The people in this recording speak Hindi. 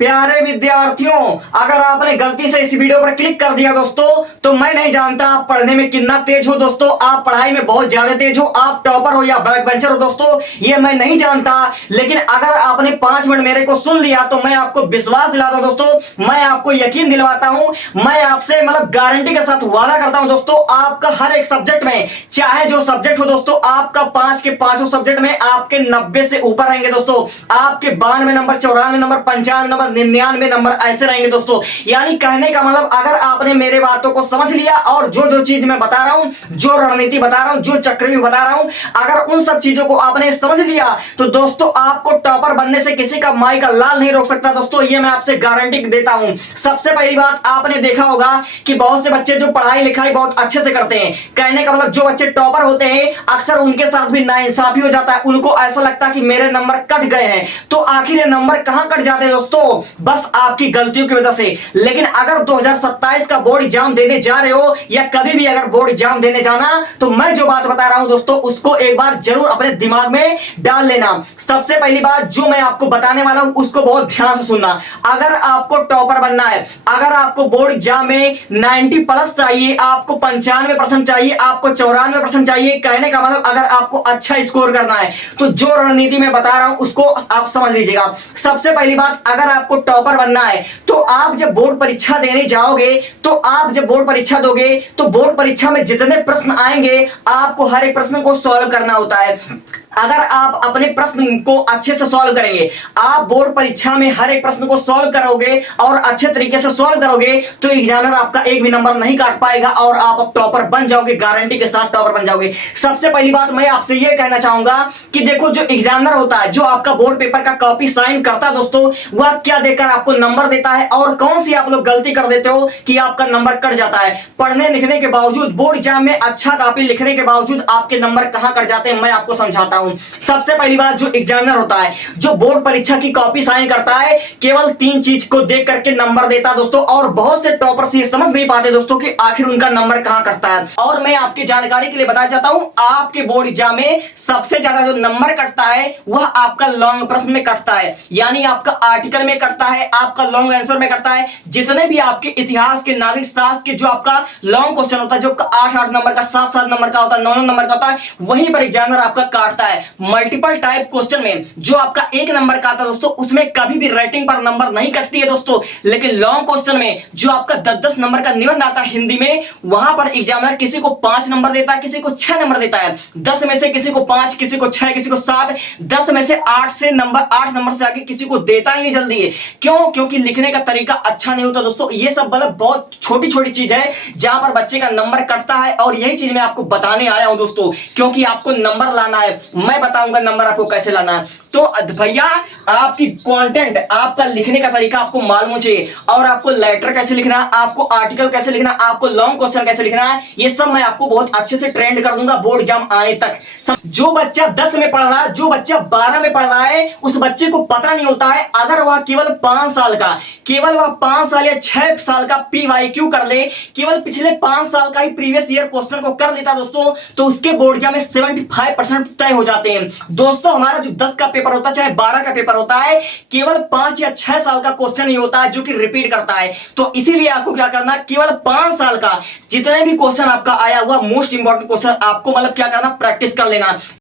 प्यारे विद्यार्थियों, अगर आपने गलती से इस वीडियो पर क्लिक कर दिया दोस्तों, तो मैं नहीं जानता आप पढ़ने में कितना तेज हो दोस्तों। आप पढ़ाई में बहुत ज्यादा तेज हो, आप टॉपर हो या बैक बेंचर हो दोस्तों, ये मैं नहीं जानता। लेकिन अगर आपने 5 मिनट मेरे को सुन लिया तो मैं आपको विश्वास दिलाता हूं दोस्तों, मैं आपको यकीन दिलवाता हूं, मैं आपसे गारंटी के साथ वादा करता हूं दोस्तों, आपका हर एक सब्जेक्ट में, चाहे जो सब्जेक्ट हो दोस्तों, आपका 5 के 5 सब्जेक्ट में आपके 90 से ऊपर रहेंगे दोस्तों। आपके 92 नंबर, 94 नंबर, 95 नंबर, 99 नंबर ऐसे रहेंगे दोस्तों। यानी कहने का मतलब, अगर आपने मेरे बातों को समझ लिया और जो जो चीज मैं बता रहा हूं, जो रणनीति बता रहा हूं, जो चक्रव्यूह बता रहा हूं, अगर उन सब चीजों को आपने समझ लिया तो दोस्तों आपको टॉपर बनने से किसी का माई का लाल नहीं रोक सकता दोस्तों, ये मैं आपसे गारंटी देता हूं। सबसे पहली बात, आपने देखा होगा कि बहुत से बच्चे जो पढ़ाई लिखाई बहुत अच्छे से करते हैं, कहने का मतलब जो बच्चे टॉपर होते हैं अक्सर उनके साथ भी नाइंसाफी हो जाता है। उनको ऐसा लगता है कि मेरे नंबर कट गए हैं। तो आखिर ये नंबर कहां कट जाते हैं दोस्तों? बस आपकी गलतियों की वजह से। लेकिन अगर 2027 का बोर्ड एग्जाम देने जा रहे हो या कभी भी अगर बोर्ड एग्जाम देने जाना, तो मैं जो बात बता रहा हूं दोस्तों, उसको एक बार जरूर अपने दिमाग में डाल लेना। सबसे पहली बात जो मैं आपको बताने वाला हूं उसको बहुत ध्यान से सुनना। अगर आपको टॉपर बनना है, अगर आपको बोर्ड एग्जाम में 90 प्लस चाहिए, आपको 95% चाहिए, आपको 94% चाहिए, कहने का मतलब अगर आपको अच्छा स्कोर करना है, तो जो रणनीति मैं बता रहा हूं उसको आप समझ लीजिएगा। सबसे पहली बात, अगर आपको टॉपर बनना है तो आप जब बोर्ड परीक्षा देने जाओगे, तो आप जब बोर्ड परीक्षा दोगे तो बोर्ड परीक्षा में जितने प्रश्न आएंगे आपको हर एक प्रश्न को सॉल्व करना होता है। अगर आप अपने प्रश्न को अच्छे से सॉल्व करेंगे, आप बोर्ड परीक्षा में हर एक प्रश्न को सॉल्व करोगे और अच्छे तरीके से सॉल्व करोगे, तो एग्जामिनर आपका एक भी नंबर नहीं काट पाएगा और आप अब टॉपर बन जाओगे, गारंटी के साथ टॉपर बन जाओगे। सबसे पहली बात मैं आपसे यह कहना चाहूंगा कि देखो, जो एग्जामिनर होता है, जो आपका बोर्ड पेपर का कॉपी साइन करता है दोस्तों, वह क्या देकर आपको नंबर देता है और कौन सी आप लोग गलती कर देते हो कि आपका नंबर कट जाता है। पढ़ने लिखने के बावजूद, बोर्ड एग्जाम में अच्छा कॉपी लिखने के बावजूद आपके नंबर कहां कट जाते हैं, मैं आपको समझाता हूं। सबसे पहली बात, जो एग्जामिनर होता है, जो बोर्ड परीक्षा की कॉपी साइन करता है, केवल 3 चीज को देख करके नंबर देता है दोस्तों। और बहुत से टॉपर्स ये समझ नहीं पाते दोस्तों कि आखिर उनका नंबर कहां कटता है। और मैं आपकी जानकारी के लिए बताना चाहता हूं, आपके बोर्ड एग्जाम में सबसे ज्यादा जो नंबर कटता है वह आपका लॉन्ग प्रश्न में कटता है, यानी आपका आर्टिकल में कटता है, आपका लॉन्ग आंसर में कटता है। जितने भी आपके इतिहास के, नागरिक शास्त्र के जो आपका लॉन्ग क्वेश्चन होता है, जो 8-8 नंबर का, 7-7 नंबर का होता है, 9-9 नंबर का होता है, वहीं पर एग्जामिनर आपका काटता है। मल्टीपल टाइप क्वेश्चन में जो आपका 1 नंबर का आता है दोस्तों, उसमें कभी भी राइटिंग पर नंबर नहीं कटती है दोस्तों। लेकिन लॉन्ग क्वेश्चन में जो आपका 10-10 नंबर का निबंध आता है हिंदी में, वहां पर एग्जामिनर किसी को 5 नंबर देता है, किसी को 6 नंबर देता है। 10 में से किसी को 5, किसी को 6, किसी को 7, 10 में से 8 नंबर से आगे किसी को देता ही नहीं जल्दी है। क्यों? क्योंकि लिखने का तरीका अच्छा नहीं होता दोस्तों। ये सब बहुत छोटी छोटी चीज है जहां पर बच्चे का नंबर कटता है, और यही चीज मैं आपको बताने आया हूं दोस्तों, क्योंकि आपको नंबर लाना है। मैं बताऊंगा नंबर आपको कैसे लाना है। तो भैया, आपकी कंटेंट, आपका लिखने का तरीका आपको मालूम चाहिए, और आपको लेटर कैसे लिखना है, आपको आर्टिकल कैसे लिखना है, आपको लॉन्ग क्वेश्चन कैसे लिखना है, ये सब मैं आपको बहुत अच्छे से ट्रेंड कर दूंगा बोर्ड एग्जाम आने तक। जो बच्चा 10 में पढ़ रहा है, जो बच्चा 12 में पढ़ रहा है, उस बच्चे को पता नहीं होता है, अगर वह केवल 5 साल का, केवल वह 5 साल या 6 साल का PYQ कर ले, केवल पिछले 5 साल का ही प्रीवियस ईयर क्वेश्चन को कर लेता दोस्तों, तो उसके बोर्ड एग्जाम में 75% तय हो जाते हैं दोस्तों। हमारा जो 10 का पेपर होता है, चाहे 12 का पेपर होता है, केवल 5 या 6 साल का क्वेश्चन ही होता है जो कि रिपीट करता है। तो इसीलिए आपको क्या करना है, केवल 5 साल का जितने भी क्वेश्चन आपका आया हुआ मोस्ट इंपॉर्टेंट क्वेश्चन आपको क्या करना, प्रैक्टिस कर लेना।